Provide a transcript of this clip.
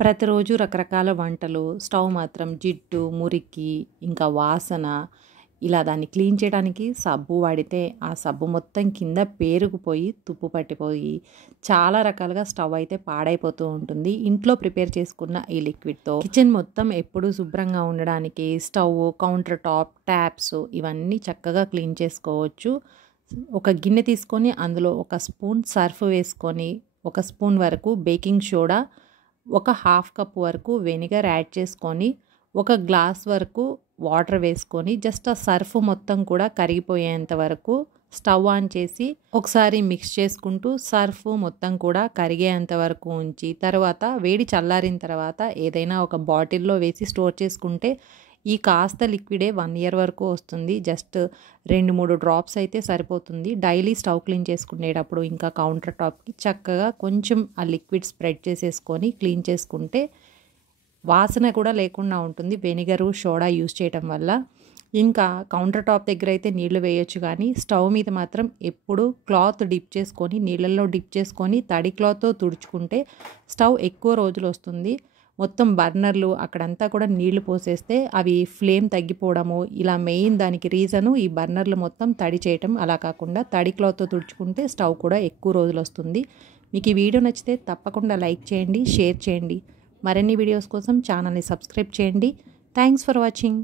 ప్రతిరోజు రకరకాల వంటలు, స్టవ్ మాత్రం జిడ్డు, మురికి, ఇంకా వాసన ఇలా దాన్ని క్లీన్ చేయడానికి సబ్బు వాడితే ఆ సబ్బు మొత్తం కింద పేరుకుపోయి, తుప్పు పట్టిపోయి చాలా రకాలుగా స్టవ్ అయితే పాడైపోతూ ఉంటుంది. ఇంట్లో ప్రిపేర్ చేసుకున్న ఈ లిక్విడ్‌తో కిచెన్ మొత్తం ఎప్పుడూ శుభ్రంగా ఉండడానికి స్టవ్, కౌంటర్ టాప్, ట్యాప్స్ ఇవన్నీ చక్కగా క్లీన్ చేసుకోవచ్చు. ఒక గిన్నె తీసుకొని అందులో ఒక స్పూన్ సర్ఫ్ వేసుకొని, ఒక స్పూన్ వరకు బేకింగ్ సోడా, ఒక హాఫ్ కప్ వరకు వెనిగర్ యాడ్ చేసుకొని, ఒక గ్లాస్ వరకు వాటర్ వేసుకొని జస్ట్ ఆ సర్ఫ్ మొత్తం కూడా కరిగిపోయేంత వరకు స్టవ్ ఆన్ చేసి ఒకసారి మిక్స్ చేసుకుంటూ సర్ఫ్ మొత్తం కూడా కరిగేంత వరకు ఉంచి, తర్వాత వేడి చల్లారిన తర్వాత ఏదైనా ఒక బాటిల్లో వేసి స్టోర్ చేసుకుంటే ఈ కాస్త లిక్విడే 1 ఇయర్ వరకు వస్తుంది. జస్ట్ 2-3 డ్రాప్స్ అయితే సరిపోతుంది. డైలీ స్టవ్ క్లీన్ చేసుకునేటప్పుడు ఇంకా కౌంటర్ టాప్‌కి చక్కగా కొంచెం ఆ లిక్విడ్ స్ప్రెడ్ చేసేసుకొని క్లీన్ చేసుకుంటే వాసన కూడా లేకుండా ఉంటుంది వెనిగరు, సోడా యూజ్ చేయటం వల్ల. ఇంకా కౌంటర్ టాప్ దగ్గర అయితే నీళ్లు వేయొచ్చు, కానీ స్టవ్ మీద మాత్రం ఎప్పుడు క్లాత్ డిప్ చేసుకొని, నీళ్ళల్లో డిప్ చేసుకొని తడి క్లాత్‌తో తుడుచుకుంటే స్టవ్ ఎక్కువ రోజులు వస్తుంది. మొత్తం బర్నర్లు అక్కడంతా కూడా నీళ్లు పోసేస్తే అవి ఫ్లేమ్ తగ్గిపోవడము, ఇలా మెయిన్ దానికి రీజను ఈ బర్నర్లు మొత్తం తడి చేయటం. అలా కాకుండా తడి క్లాత్‌తో తుడుచుకుంటే స్టవ్ కూడా ఎక్కువ రోజులు వస్తుంది. మీకు ఈ వీడియో నచ్చితే తప్పకుండా లైక్ చేయండి, షేర్ చేయండి. మరిన్ని వీడియోస్ కోసం ఛానల్ని సబ్స్క్రైబ్ చేయండి. Thanks for watching.